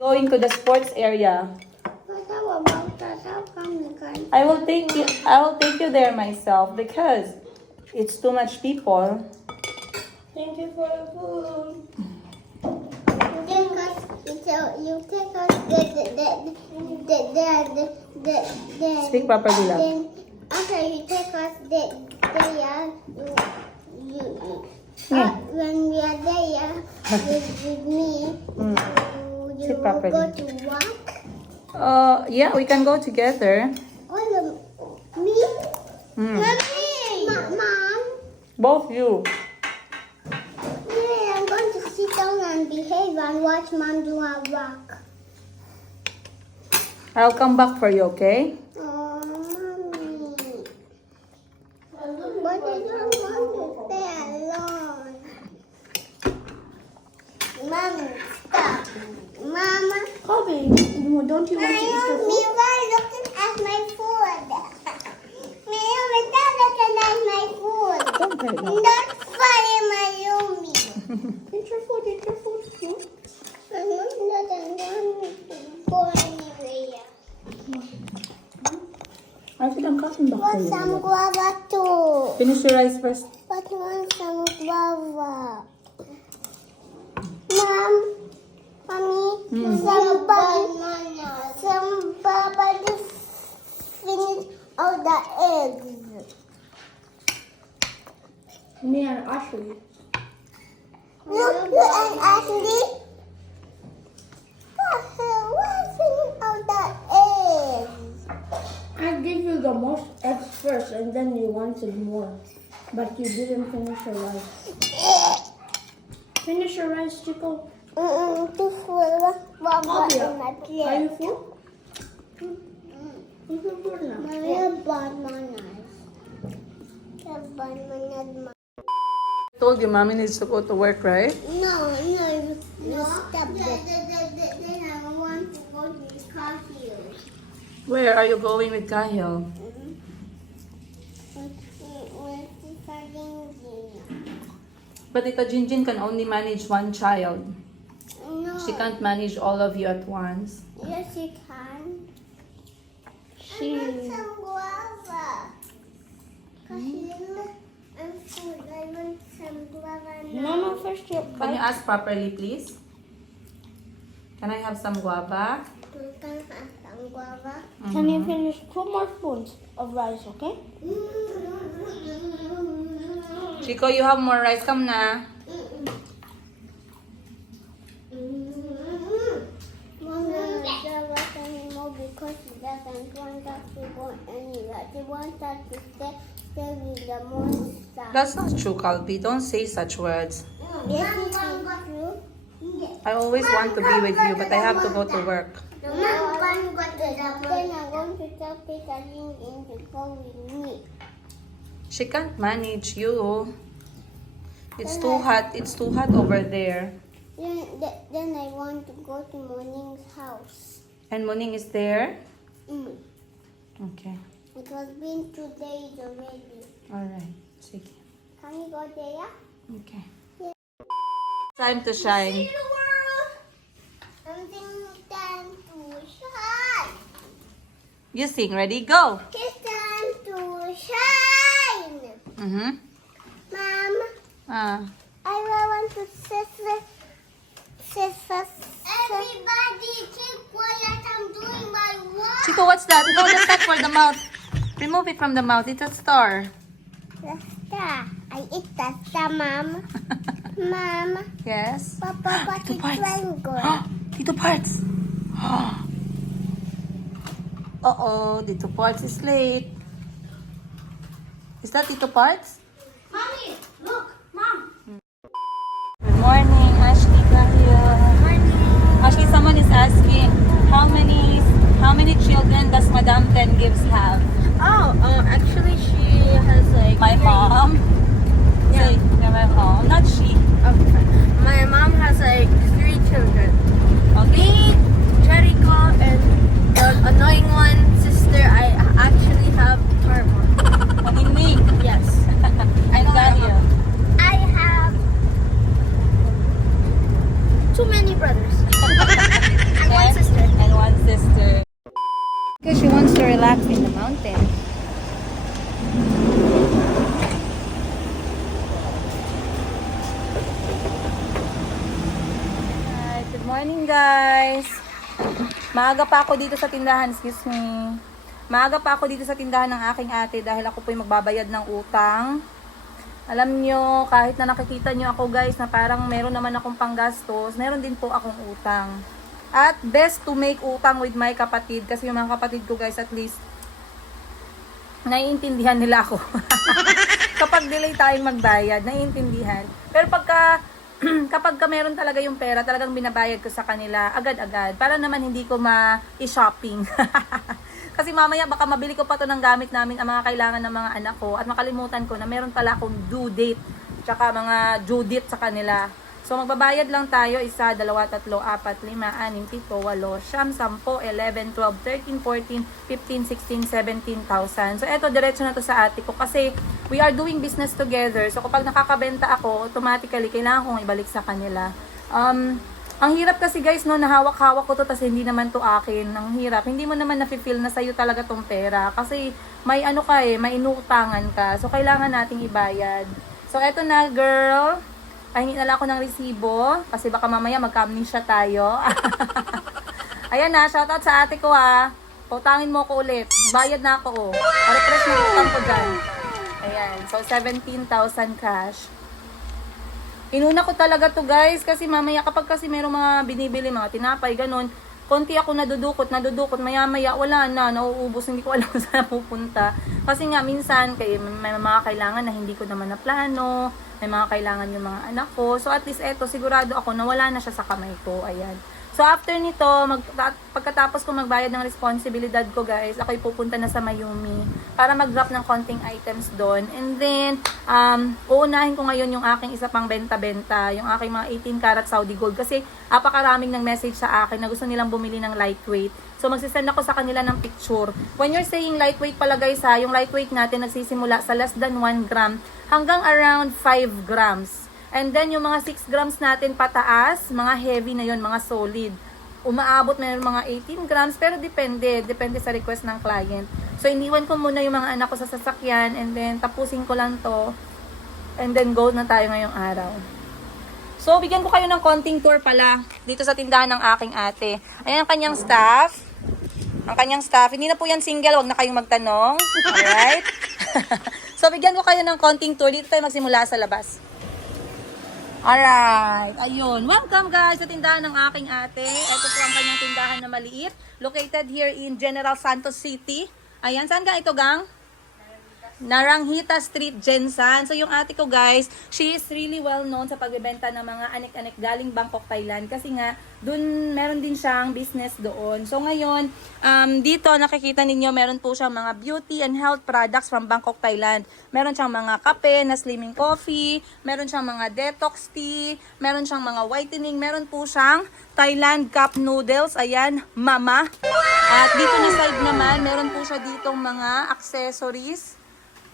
Going to the sports area. I will take you there myself because it's too much people. Thank you for the food. You take us the Speak properly, love. then after you take us there, when we are there with me, you Sit properly. go to walk. Yeah, we can go together. All of me, Mm. Mom. Both you. Yeah, I'm going to sit down and behave and watch Mom do her work. I'll come back for you, okay? Oh, Mommy. But I don't want to stay alone. Mommy, stop. Mama. Kobe, don't you want to eat your Me food? were looking at my food. Me was not looking at my food. Don't play now. Not funny, my Yumi. Eat your food, eat your food. Hmm? I'm not going to go anywhere. I think I'm coming back for Want some you. guava too. Finish your rice first. But want some guava. Mom, Mommy, somebody finish all the eggs. Me and Ashley. Look, you and Ashley. Why finish all the eggs? I gave you the most eggs first and then you wanted more. But you didn't finish your rice. Finish your rice, Chico. Too full of guava in my Are plate. you full? You feel good now. Mommy, I bananas. I bananas. I told you mommy needs to go to work, right? No, you stop it. Then I want to go to the coffee. Where are you going with Kahil? But Tita Jinjin can only manage one child. No. She can't manage all of you at once. Yes, she can. She... I want some guava. I'm full. I want some guava now. No, first you Can you ask properly, please? Can I have some guava? You can have some guava. Can you finish 2 more spoons of rice, okay? Chico, you have more rice. Come na. Mom doesn't serve us anymore because she doesn't want us to go anywhere. She wants us to stay with the monster. That's not true, Calby. Don't say such words. Yes, it is true. I always want to be with you, but I have to go to work. Then I'm going to tell Tita Lynn to go with me. She can't manage you. It's too hot. It's too hot over there. Then I want to go to Morning's house. And Moning is there? Mm. Okay. It has been 2 days already. Alright. Sige. Can we go there? Okay. Time to shine. See the world. Something time to shine. You sing. Ready? Go! It's time to shine. Mm-hmm. Mom, I want to sit. Everybody keep quiet. I'm doing my work. Chico, what's that? No, that's not for the mouth. Remove it from the mouth. It's a star. The star. I eat the star, Mom. Mom, Yes? Papa got Tito the Parts. triangle. Tito Parts. Uh-oh. Tito Parts is late. Is that Tito Parts? Mommy, look, Mom. Good morning, Ashley Kahil. Ashley, someone is asking, how many children does Madame Ten Gives have? Oh, actually she has like... My mom. Yeah. Say, yeah, my mom. Not she. Okay. My mom has like 3 children. Okay. Me, Jericho, and the annoying one, sister, I actually have Karma. Only me. Yes. Morning guys! Maaga pa ako dito sa tindahan, excuse me. Maaga pa ako dito sa tindahan ng aking ate dahil ako po yung magbabayad ng utang. Alam nyo, kahit na nakikita nyo ako guys na parang meron naman akong panggastos, meron din po akong utang. At best to make utang with my kapatid kasi yung mga kapatid ko guys at least naiintindihan nila ako. Kapag delay tayong magbayad, naiintindihan. Pero kapag meron talaga yung pera, talagang binabayad ko sa kanila agad-agad para naman hindi ko ma-shopping. Kasi mamaya baka mabili ko pa to ng gamit namin ang mga kailangan ng mga anak ko at makalimutan ko na meron pala akong due date tsaka mga due date sa kanila. So magbabayad lang tayo 1, 2, 3, 4, 5, 6, 7, 8, 9, 10, 11, 12, 13, 14, 15, 16, 17,000. So eto diretso na to sa ate ko kasi we are doing business together. So kapag nakakabenta ako, automatically kailangan kong ibalik sa kanila. Ang hirap kasi guys no, nahawak-hawak ko to kasi hindi naman to akin. Ang hirap, hindi mo naman nafe-feel na sa'yo talaga tong pera kasi may ano ka may inuutangan ka. So kailangan nating ibayad. So eto na girl. Pahingi na lang ako ng resibo kasi baka mamaya magka-amnesia tayo. Ayan na, shoutout sa ate ko ha. Pautangin mo ko ulit. Bayad na ako oh. Pa-refresh na utang ko dyan. Ayan, so 17,000 cash. Inuna ko talaga to guys kasi mamaya kapag kasi merong mga binibili, mga tinapay, ganun. Konti ako nadudukot, maya-maya wala na, nauubos, hindi ko alam saan pupunta. Kasi nga minsan may mga kailangan na hindi ko naman na plano. May mga kailangan yung mga anak ko. So at least eto, sigurado ako na wala na siya sa kamay ko. Ayan. So after nito, pagkatapos ko magbayad ng responsibilidad ko guys, ako'y pupunta na sa Mayumi para mag-drop ng konting items doon. And then, uunahin ko ngayon yung aking isa pang benta-benta, yung aking mga 18 karat Saudi gold. Kasi apakaraming ng message sa akin na gusto nilang bumili ng lightweight. So magsisend ako sa kanila ng picture. When you're saying lightweight pala guys ha, yung lightweight natin nagsisimula sa less than 1 gram hanggang around 5 grams. And then yung mga 6 grams natin pataas, mga heavy na yon, mga solid. Umaabot na yung mga 18 grams pero depende sa request ng client. So iniwan ko muna yung mga anak ko sa sasakyan and then tapusin ko lang to. And then go na tayo ngayong araw. So bigyan ko kayo ng konting tour pala dito sa tindahan ng aking ate. Ayan ang kanyang staff. Ang kanyang staff, hindi na po yan single, wag na kayong magtanong. Alright? So, bigyan ko kayo ng konting tour. Dito tayo magsimula sa labas. Alright. Ayun. Welcome guys sa tindahan ng aking ate. Ito po ang kanyang tindahan na maliit. Located here in General Santos City. Ayan. Saan ka ito, gang? Naranghita Street, Jensan. So, yung ate ko guys, she is really well known sa pagbebenta ng mga anik-anik galing Bangkok, Thailand. Kasi nga, dun meron din siyang business doon. So, ngayon, dito nakikita ninyo, meron po siyang mga beauty and health products from Bangkok, Thailand. Meron siyang mga kape na slimming coffee, meron siyang mga detox tea, meron siyang mga whitening, meron po siyang Thailand cup noodles. Ayan, mama. At dito na side naman, meron po siya ditong mga accessories.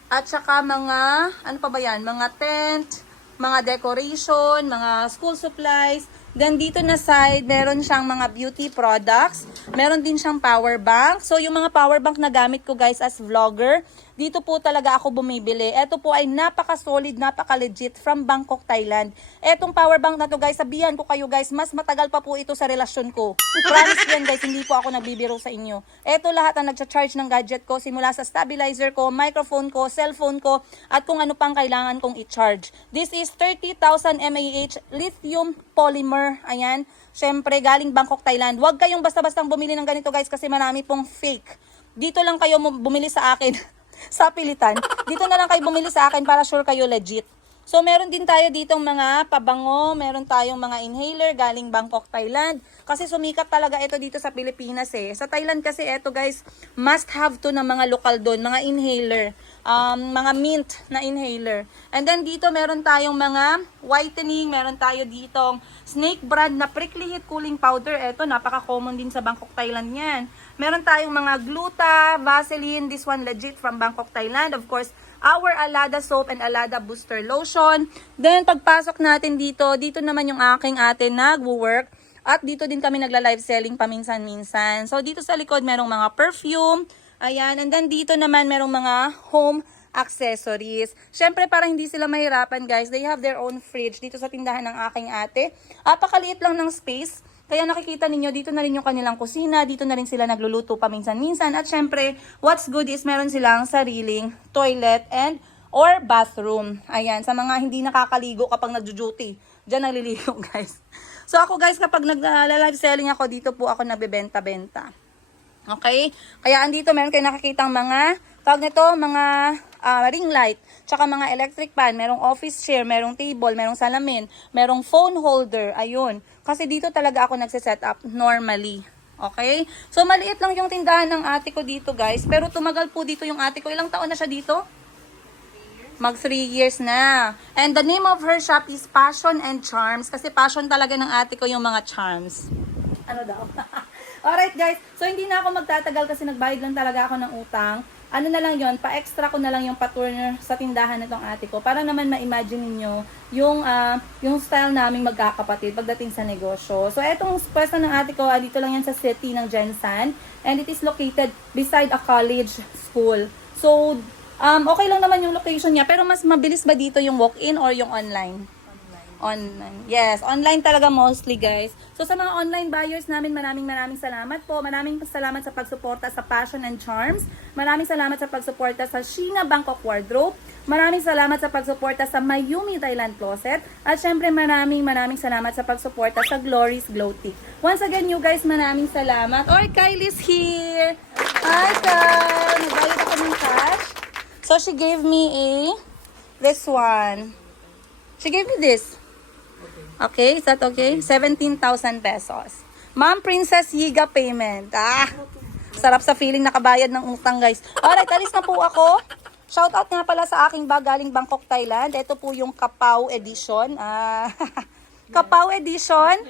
At saka mga, ano pa ba yan? Mga tent, mga decoration, mga school supplies. Then dito na side, meron siyang mga beauty products. Meron din siyang power bank. So yung mga power bank na gamit ko guys as vlogger, dito po talaga ako bumibili. Ito po ay napaka-solid, napaka-legit from Bangkok, Thailand. Etong power bank na to guys, sabihan ko kayo guys, mas matagal pa po ito sa relasyon ko. Promise yan guys, hindi po ako nagbibiro sa inyo. Ito lahat ang nagcha-charge ng gadget ko, simula sa stabilizer ko, microphone ko, cellphone ko, at kung ano pang kailangan kong i-charge. This is 30,000 mAh lithium polymer. Ayan, syempre galing Bangkok, Thailand. Huwag kayong basta-bastang bumili ng ganito guys kasi marami pong fake. Dito lang kayo bumili sa akin. Sa pilitan. Dito na lang kayo bumili sa akin para sure kayo legit. So, meron din tayo ditong mga pabango, meron tayong mga inhaler galing Bangkok, Thailand. Kasi sumikat talaga ito dito sa Pilipinas eh. Sa Thailand kasi ito guys, must have to ng mga lokal doon, mga inhaler. Mga mint na inhaler. And then dito meron tayong mga whitening, meron tayo ditong Snake brand na prickly heat cooling powder. Ito, napaka-common din sa Bangkok, Thailand yan. Meron tayong mga Gluta, Vaseline, this one legit from Bangkok, Thailand. Of course, our Alada soap and Alada booster lotion. Then, pagpasok natin dito, dito naman yung aking ate nag-work. At dito din kami nagla-live selling paminsan-minsan. So, dito sa likod, merong mga perfume. Ayan. And then, dito naman, merong mga home accessories. Syempre, para hindi sila mahirapan, guys, they have their own fridge dito sa tindahan ng aking ate. Apakaliit lang ng space. Kaya nakikita ninyo, dito na rin yung kanilang kusina, dito na rin sila nagluluto paminsan-minsan. At syempre, what's good is meron silang sariling toilet and or bathroom. Ayan, sa mga hindi nakakaligo kapag nagjo-duty, dyan naliligo guys. So ako guys, kapag nag-live selling ako, dito po ako nabebenta-benta. Okay? Kaya andito meron kayo nakikitang mga, tawag nito, mga ring light, tsaka mga electric pan, merong office chair, merong table, merong salamin, merong phone holder, ayun. Kasi dito talaga ako nagsiset up normally. Okay? So maliit lang yung tindahan ng ate ko dito guys, pero tumagal po dito yung ate ko. Ilang taon na siya dito? Mag 3 years na. And the name of her shop is Passion and Charms, kasi passion talaga ng ate ko yung mga charms. Ano daw? Alright guys, so hindi na ako magtatagal kasi nagbayad lang talaga ako ng utang. Ano na lang yon, pa-extra ko na lang yung pa-tour sa tindahan nitong ate ko para naman ma-imagine niyo yung style naming magkakapatid pagdating sa negosyo. So etong pwesto ng ate ko, dito lang yan sa city ng Jensan, and it is located beside a college school. So okay lang naman yung location niya, pero mas mabilis ba dito yung walk-in or yung online? Online. Yes, online talaga mostly guys. So sa mga online buyers namin, maraming salamat po. Maraming salamat sa pagsuporta sa Passion and Charms. Maraming salamat sa pagsuporta sa Sheena Bangkok Wardrobe. Maraming salamat sa pagsuporta sa Mayumi Thailand Closet. At syempre maraming salamat sa pagsuporta sa Glory's Glow Tick. Once again you guys, maraming salamat. Or Kylie's here. Hi Kyle! Nagbayad ako ng cash. So she gave me this one. She gave me this. Okay, is that okay? 17,000 pesos. Ma'am Princess Yiga payment. Sarap sa feeling nakabayad ng utang, guys. Alright, alis na po ako. Shoutout nga pala sa aking bag galing Bangkok, Thailand. Ito po yung Kapaw Edition. Kapaw Edition.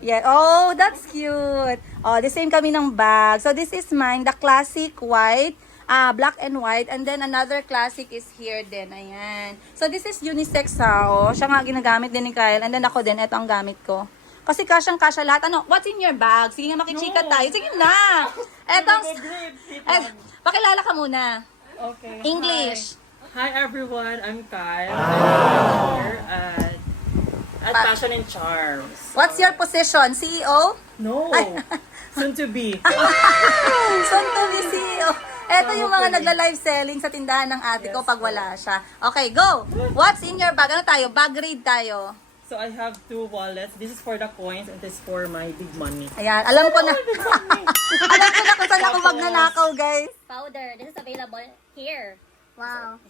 Yeah. Oh, that's cute. Oh, the same kami ng bag. So this is mine, the classic white. Black and white, and then another classic is here din, ayan. So this is unisex siya nga ginagamit din ni Kyle, and then ako din, ito ang gamit ko. Kasi kasyang-kasya lahat. Ano, what's in your bag? Sige nga, makichika tayo. Sige na! Pakilala ka muna. Okay. English. Hi everyone, I'm Kyle. I'm here at Passion and Charms. What's your position? CEO? No, soon to be. Soon to be CEO. Ito yung mga nagla-live selling sa tindahan ng ate ko pag wala siya. Okay, go! What's in your bag? Ano tayo? Bag read tayo. So I have 2 wallets. This is for the coins and this is for my big money. Ayan, alam ko na. Alam ko na kung saan ako magnanakaw, guys. Powder. This is available here. Wow.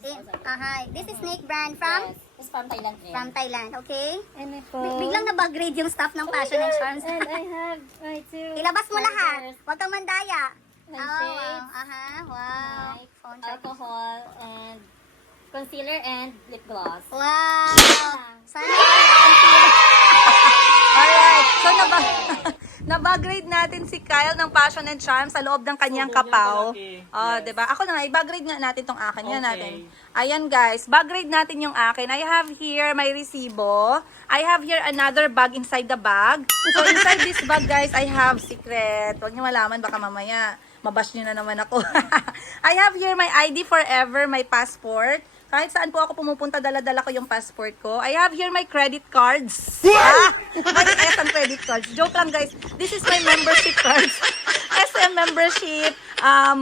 Hi. This is Snake brand from? Yes. It's from Thailand. From Thailand, okay? And Biglang nabag-grade yung staff ng Passion and Charms. And I have my two. Ilabas mo lahat. Huwag kang mandaya. And Wow. shades, Wow. like Phone shop. alcohol, and concealer, and lip gloss. Wow. Sana Alright, so nabag-grade natin si Kyle ng Passion and Charm sa loob ng kanyang kapaw. Oh, Yes. 'di ba? Ako na, i-bag-grade nga natin tong akin. Yan Okay. natin. Ayan guys, bag-grade natin yung akin. I have here my resibo. I have here another bag inside the bag. So inside this bag guys, I have secret. Huwag niyo malaman, baka mamaya mabash niyo na naman ako. I have here my ID forever, my passport. Kahit saan po ako pumupunta, dala-dala ko yung passport ko. I have here my credit cards. May SM credit cards. Joke lang guys. This is my membership cards. SM membership.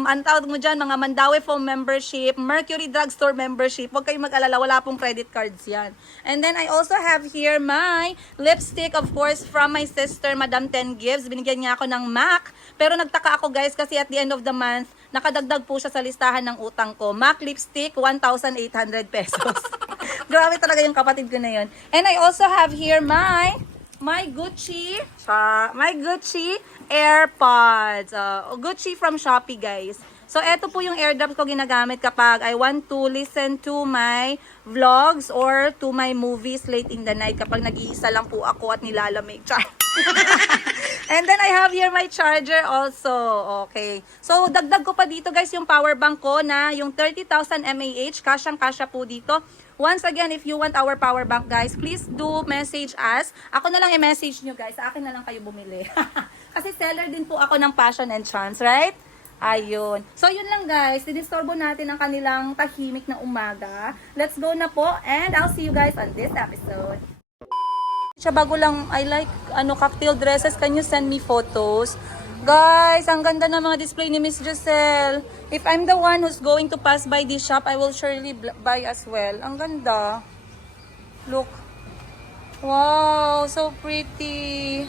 Ang tawag mo dyan, mga Mandawi Foam membership, Mercury Drugstore membership. Huwag kayong mag-alala, wala pong credit cards yan. And then I also have here my lipstick, of course, from my sister, Madam Ten Gives. Binigyan niya ako ng MAC. Pero nagtaka ako guys kasi at the end of the month, nakadagdag po siya sa listahan ng utang ko. MAC lipstick, 1,800 pesos. Grabe talaga yung kapatid ko na yun. And I also have here my Gucci AirPods. Gucci from Shopee, guys. So, eto po yung airdrop ko ginagamit kapag I want to listen to my vlogs or to my movies late in the night kapag nag-iisa lang po ako at nilalamig. Char. And then I have here my charger also. Okay. So, dagdag ko pa dito guys yung power bank ko na yung 30,000 mAh. Kasyang-kasya po dito. Once again, if you want our power bank guys, please do message us. Ako na lang i-message nyo guys. Sa akin na lang kayo bumili. Kasi seller din po ako ng Passion and Charms, right? Ayun. So, yun lang guys. Dinistorbo natin ang kanilang tahimik na umaga. Let's go na po and I'll see you guys on this episode. Siya bago lang, I like cocktail dresses. Can you send me photos? Guys, ang ganda ng mga display ni Miss Giselle. If I'm the one who's going to pass by this shop, I will surely buy as well. Ang ganda. Look. Wow, so pretty.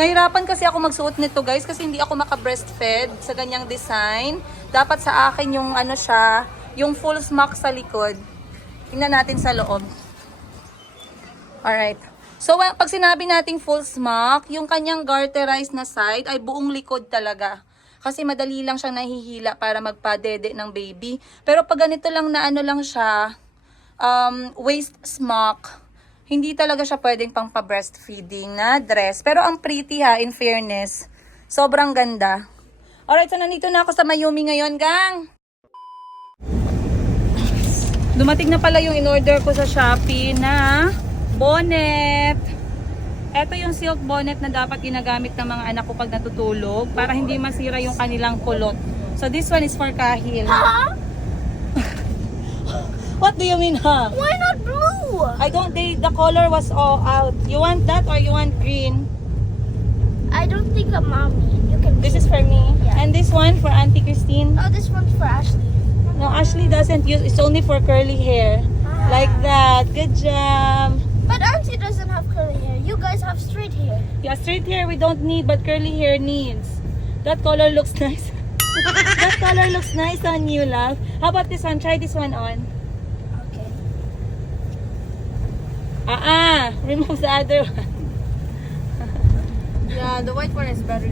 Nahirapan kasi ako magsuot nito guys kasi hindi ako maka-breastfed sa ganyang design. Dapat sa akin yung yung full smock sa likod. Tingnan natin sa loob. Alright. So, pag sinabi nating full smock, yung kanyang garterized na side ay buong likod talaga. Kasi madali lang siyang nahihila para magpadede ng baby. Pero pag ganito lang na lang siya, waist smock, hindi talaga siya pwedeng pang pa-breastfeeding na dress. Pero ang pretty in fairness. Sobrang ganda. Alright, so nandito na ako sa Mayumi ngayon, gang. Dumating na pala yung in-order ko sa Shopee na bonnet. Ito yung silk bonnet na dapat ginagamit ng mga anak ko pag natutulog para hindi masira yung kanilang kulot. So this one is for Kahil. What do you mean, huh? Why not blue? The color was all out. You want that or you want green? I don't think a mommy. You can. This is for me. Yeah. And this one for Auntie Christine. Oh, this one's for Ashley. No, Ashley doesn't use, it's only for curly hair. Like that. Good job. But Auntie doesn't have curly hair. You guys have straight hair. Yeah, straight hair we don't need, but curly hair needs. That color looks nice. That color looks nice on you, love. How about this one? Try this one on. Okay. Remove the other one. Yeah, the white one is better.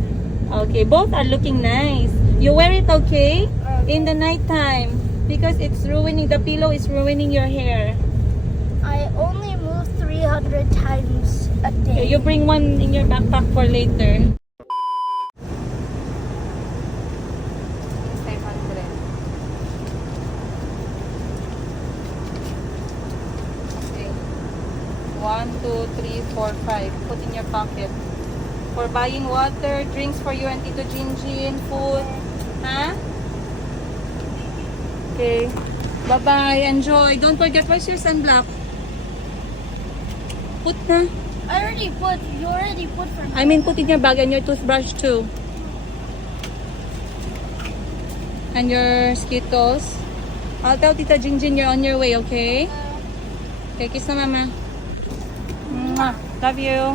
Okay, both are looking nice. You wear it, okay? In the nighttime. Because it's ruining, the pillow is ruining your hair. I only move 300 times a Okay, day. you bring one in your backpack for later. 500. Okay. 1, 2, 3, 4, 5. Put in your pocket. For buying water, drinks for you and Tito Jinjin, food. Huh? Okay. Bye-bye. Enjoy. Don't forget, where's your sunblock? Put na. You already put for me. I mean, put in your bag and your toothbrush too. And your Skittles. I'll tell Tita Jinjin you're on your way, okay? Okay, kiss na mama. Mwah. Love you.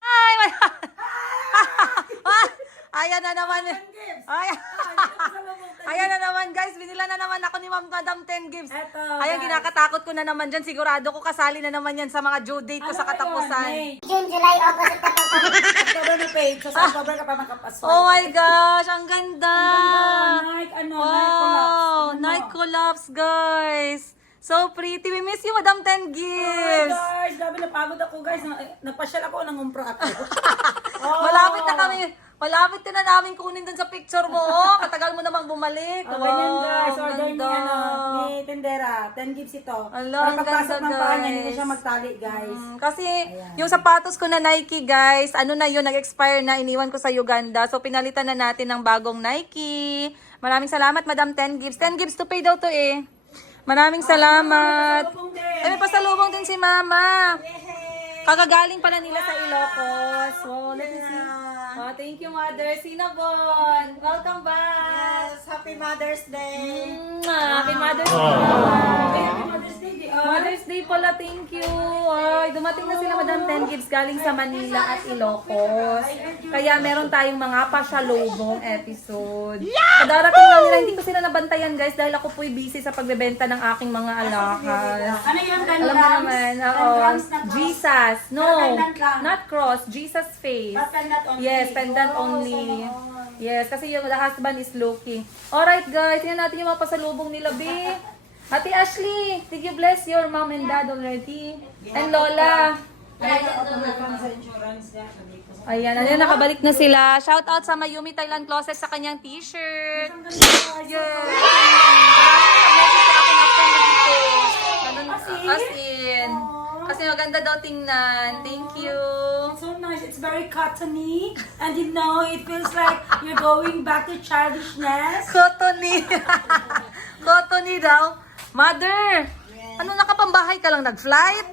Hi! Ayan na naman. Ayan na naman guys, binila na naman ako ni Madam 10 Gibbs. Ayan, kinakatakot ko na naman dyan. Sigurado ko kasali na naman yan sa mga due date ko sa katapusan. June, July, August, September. October na page. Sa October ka pa makapasok. Oh my gosh, ang ganda! Night Night collapse, guys! So pretty. We miss you, Madam 10 Gibbs! Guys, grabe napagod ako guys. Nagpasyal ako ng umpra ako. Malapit na kami. Malapit na namin kunin dun sa picture mo. Oh, katagal mo namang bumalik. Ganyan guys, ang order ganda. ni Tendera. 10 gives ito. Ala, ang Pagpasok ganda, ng paa niya, guys. hindi siya magtali guys. Kasi yung sapatos ko na Nike, guys, nag-expire na, iniwan ko sa Uganda. So, pinalitan na natin ng bagong Nike. Maraming salamat, Madam 10 Gibbs. 10 Gibbs to pay daw to eh. Maraming salamat. May pasalubong din si Mama. Kagagaling pala nila sa Ilocos. So, let me see. Oh, thank you, Mother. Cinnabon. Welcome back. Yes, Happy Mother's Day. Happy Mother's Day. Happy Mother's Day. Mother's Day pala, thank you. Ay, dumating na sila Madam 10 Gibbs galing sa Manila at Ilocos. Kaya meron tayong mga pasalubong episode. Padarating lang nila, hindi ko sila nabantayan guys dahil ako po'y busy sa pagbebenta ng aking mga alahas. Ano yun, 10 Alam mo grams? naman, 10 oo. grams na cross. Jesus. No, Pendant lang. not cross. Jesus face. Pendant only. Yes, pendant Oh, only. so, Yes, kasi yung the husband is looking. Alright guys, tingnan natin yung mga pasalubong nila, B. Ate Ashley, did you bless your mom and dad already? And Lola. Ayan, nakabalik na sila. Shout out sa Mayumi Thailand Closet sa kanyang t-shirt. Yes. Maraming nag-message sa akin after mag-post. As in. Kasi maganda daw tingnan. Thank you. It's so nice. It's very cottony. And you know, it feels like you're going back to childishness. Cottony. Cottony daw. Mother, Ano, nakapambahay ka lang nag-flight?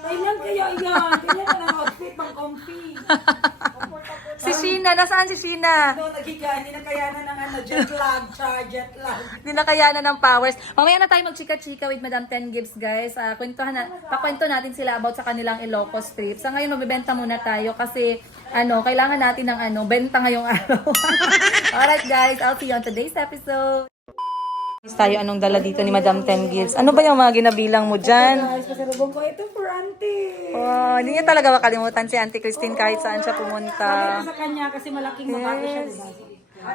Kailan kaya yan? Kailan ka ng outfit pang comfy? Si Sheena, nasaan si Sheena? No, nagigaan, hindi na kayanan ng jet lag, jet lag. Hindi na kayanan ng powers. Mamaya na tayo magchika-chika with Madam 10 Gibbs, guys. Pakwento natin sila about sa kanilang Ilocos trip. Sa ngayon, magbibenta muna tayo kasi kailangan natin ng benta ngayong araw. Alright, guys. I'll see you on today's episode. Tayo anong dala dito ni Madam 10 Gibbs. Ano ba yung mga ginabilang mo dyan? Guys, pasalubong ko ito for auntie. Oh, hindi niya talaga makalimutan si Auntie Christine kahit saan siya pumunta. Sa kanya kasi malaking babae siya, diba?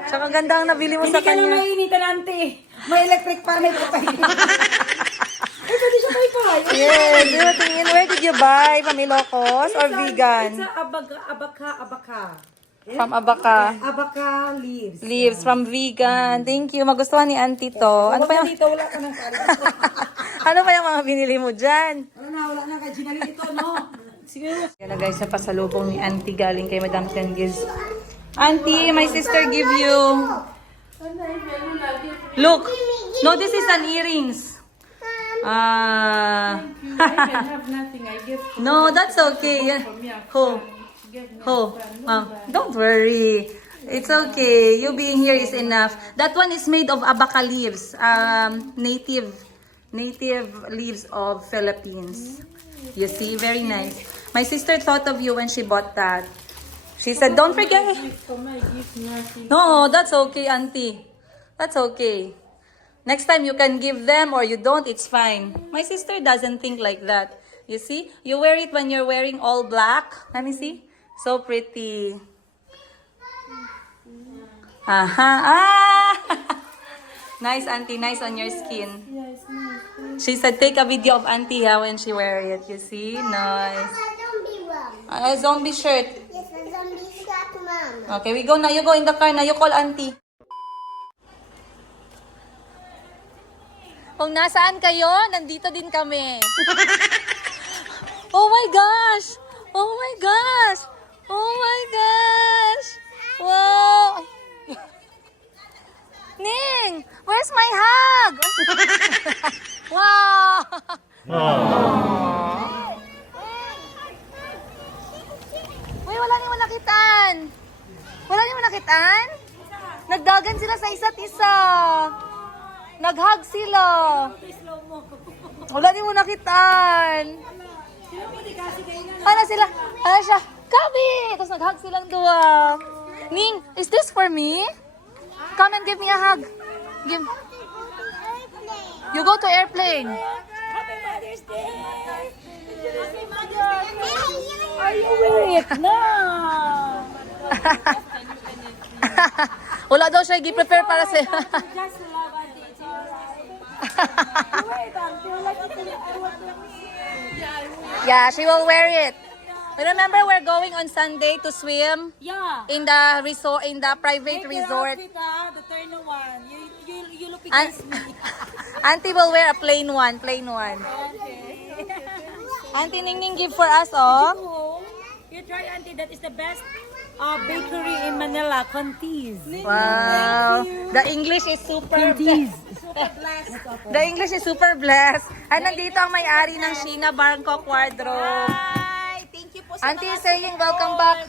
Tsaka ganda ang nabili mo Hindi sa ka lang kanya. mainitan, auntie. May electric pan, may papay. Ay, pwede siya pay-pay. Yes, you tingin, where did you buy? From Ilocos or vegan? Sa abaka. From Abaca. Abaka leaves. Leaves from vegan. Thank you. Magustuhan ni Auntie to. Ano pa yung, Dito, wala ka ng kari. ano pa yung mga binili mo dyan? Wala na. Kay Ginali ito, no? Siguro. Yan na guys, sa pasalubong ni Auntie galing kay Madam Tengiz. Auntie, my sister give you. Look. No, this is an earrings. I have nothing. I give No, that's okay. Mom, don't worry. It's okay. You being here is enough. That one is made of abaca leaves. Native leaves of Philippines. You see, very nice. My sister thought of you when she bought that. She said, don't forget. No, that's okay, Auntie. That's okay. Next time you can give them or you don't, it's fine. My sister doesn't think like that. You see? You wear it when you're wearing all black. Let me see. So pretty. Aha. Ah! Nice, Auntie. Nice on your skin. She said, take a video of Auntie when she wear it. You see? Nice. A zombie shirt. Yes, a zombie shot, Mom. Okay, we go now. You go in the car now. You call Auntie. Kung nasaan kayo, nandito din kami. Oh my gosh! Oh my gosh! Oh my gosh! Wow! Ning! Where's my hug? Wow! Uy, wala niyo nakitaan. Wala niyo nakitaan? Nagdagan sila sa isa't isa. Nag-hug sila. Wala niyo nakitaan. Ano sila? Ano siya? Kabi! Tapos nag-hug silang dua. Ning, is this for me? Come and give me a hug. Give. You go to airplane. Happy Mother's Day! Are you wearing it now? Wala daw siya i-prepare para sa... Just love Auntie. It's alright. Wait, Auntie. I want to Yeah, she will wear it. Remember, we're going on Sunday to swim Yeah. in the resort, in the private resort. Outfit, the turn one. You look Aunt- against me. Auntie will wear a plain one, Auntie Ning Ning give for us, oh. Oh, you try, Auntie. That is the best bakery in Manila, Conti's. Wow. The English is super blessed. The English is super blessed. Ay, nandito ang may-ari ng Sheena Bangkok Wardrobe. Hi! Thank you po sa Auntie is saying welcome back.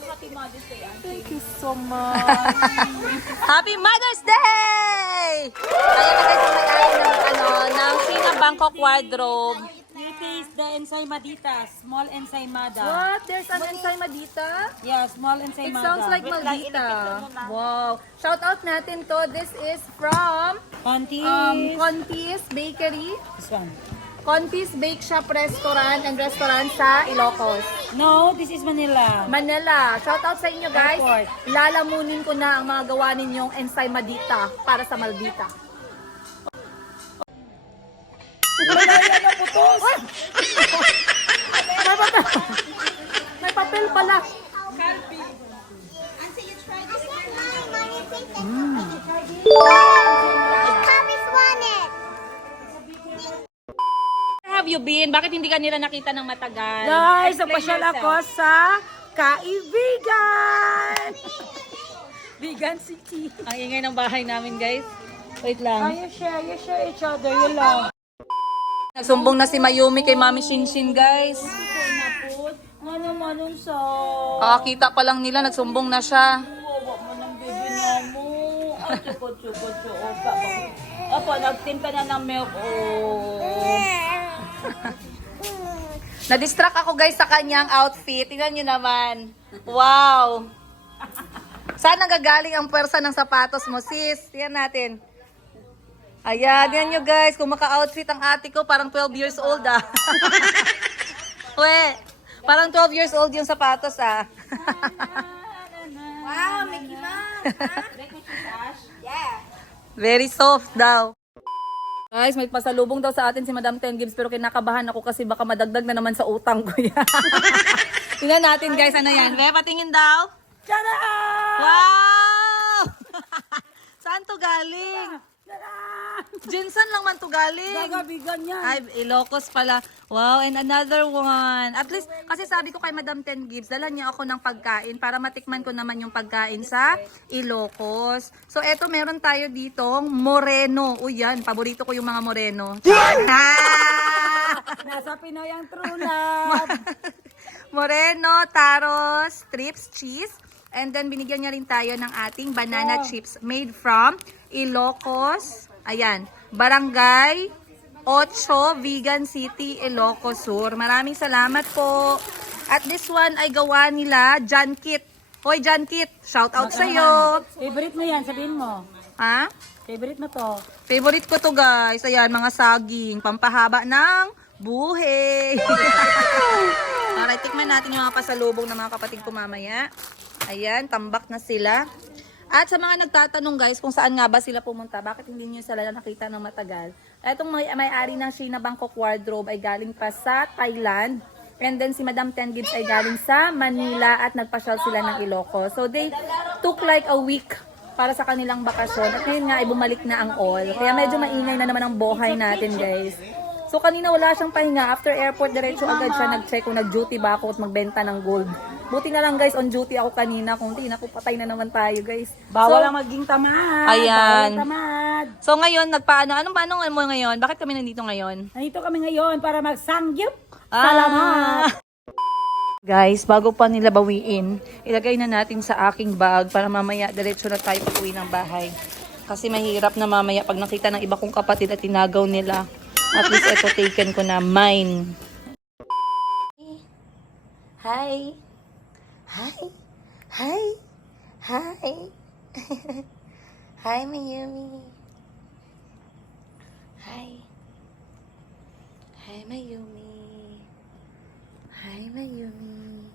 Happy Mother's Day, Auntie. Thank you so much. Happy Mother's Day! Ayan na guys, ang may-ari ng Sheena Bangkok Wardrobe. You taste the ensaymaditas, small ensaymada. What? There's an ensaymada? Yeah, small It ensaymada. sounds like maldita. Wow. Shout out natin to. This is from Conti's. Conti's Bakery. This one. Conti's Bake Shop Restaurant and Restaurant sa Ilocos, No, this is Manila. Manila. Shout out sa inyo guys. Airport. Lalamunin ko na ang mga gawa ninyong ensaymada para sa maldita. May papel pala. Where have you been? Bakit hindi ka nila nakita ng matagal? Guys, Explain nagpasyal yourself. ako sa Kaibigan! Vegan City. Ang ingay ng bahay namin, guys. Wait lang. You share each other, you love. Nagsumbong na si Mayumi kay Mami Shinshin, guys. Manong sa... Kita pa lang nila, nagsumbong na siya. Wawa mo ng baby na mo. Ay, chukot. Opo, nagtinta na ng milk. Na-distract ako, guys, sa kanyang outfit. Tingnan nyo naman. Wow! Saan nagagaling ang pwersa ng sapatos mo, sis? Tingnan natin. Ayan, yan nyo, guys. Kung maka-outfit ang ate ko, parang 12 years old, ah. We, parang 12 years old yung sapatos, ah. Wow, Mickey Mouse. Very soft daw. Guys, may pasalubong daw sa atin si Madam Ten Gibbs pero kinakabahan ako kasi baka madagdag na naman sa utang ko yan. Tingnan natin, guys, ano yan? Be, patingin daw. Tada! Wow! Saan to galing? Jinsan lang man to galing. Gagabigan niya. Ay, Ilocos pala. Wow, and another one. At least, kasi sabi ko kay Madam Ten Gibbs, dala niya ako ng pagkain para matikman ko naman yung pagkain sa Ilocos. So, eto, meron tayo ditong moreno. Uy, yan. Paborito ko yung mga moreno. Nasa Pinoy ang true love. Moreno, taros, strips, cheese. And then, binigyan niya rin tayo ng ating banana chips made from Ilocos. Ayan. Barangay 8, Vegan City, Ilocos Sur. Maraming salamat po. At this one ay gawa nila, John Kit. Hoy, John Kit. Shout out sa'yo. Favorite mo yan, sabihin mo. Ha? Favorite mo to. Favorite ko to, guys. Ayan, mga saging. Pampahaba ng buhay. Alright, tikman natin yung mga pasalubong ng mga kapatid ko mamaya. Ayan, tambak na sila. At sa mga nagtatanong, guys, kung saan nga ba sila pumunta, bakit hindi nyo sila nakita ng matagal? Itong may-ari ng Sheena Bangkok Wardrobe ay galing pa sa Thailand. And then si Madam Ten Gibbs ay galing sa Manila at nagpasyal sila ng Ilocos. So they took like a week para sa kanilang bakasyon. At ngayon nga ay bumalik na ang all. Kaya medyo maingay na naman ang buhay natin, guys. So kanina wala siyang pahinga. After airport, diretso agad siya nag-check kung nag-duty ba ako at magbenta ng gold. Buti na lang, guys, on duty ako kanina. Kung di, patay na naman tayo, guys. Bawal So, ang maging tamad. Ayan. Bawal tamad. So ngayon, nagpaano? Anong mo ngayon? Bakit kami nandito ngayon? Nandito kami ngayon para magsangyup. Salamat! Guys, bago pa nila bawiin, ilagay na natin sa aking bag para mamaya diretso na tayo pag-uwi ng bahay. Kasi mahirap na mamaya pag nakita ng iba kong kapatid at tinagaw nila. At least ito taken ko na mine. Hi! Hi! Hi! Hi! Hi, Mayumi! Hi! Hi, Mayumi! Hi, Mayumi!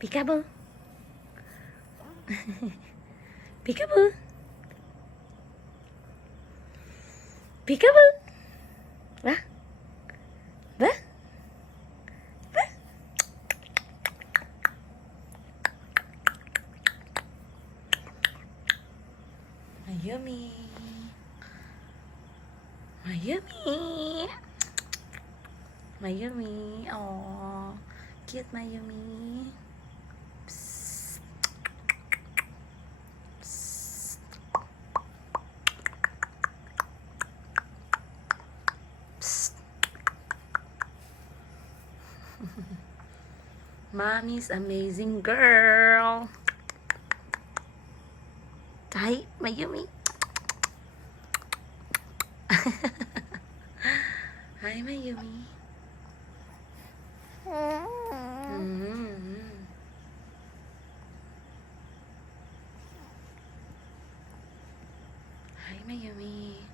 Peekaboo! Peekaboo! Peekaboo! Ba? Ba? Ba? Mayumi! Mayumi! Mayumi! Oh, cute Mayumi! Mommy's amazing girl. Hi, Mayumi. Hi, Mayumi. Hi, Mayumi.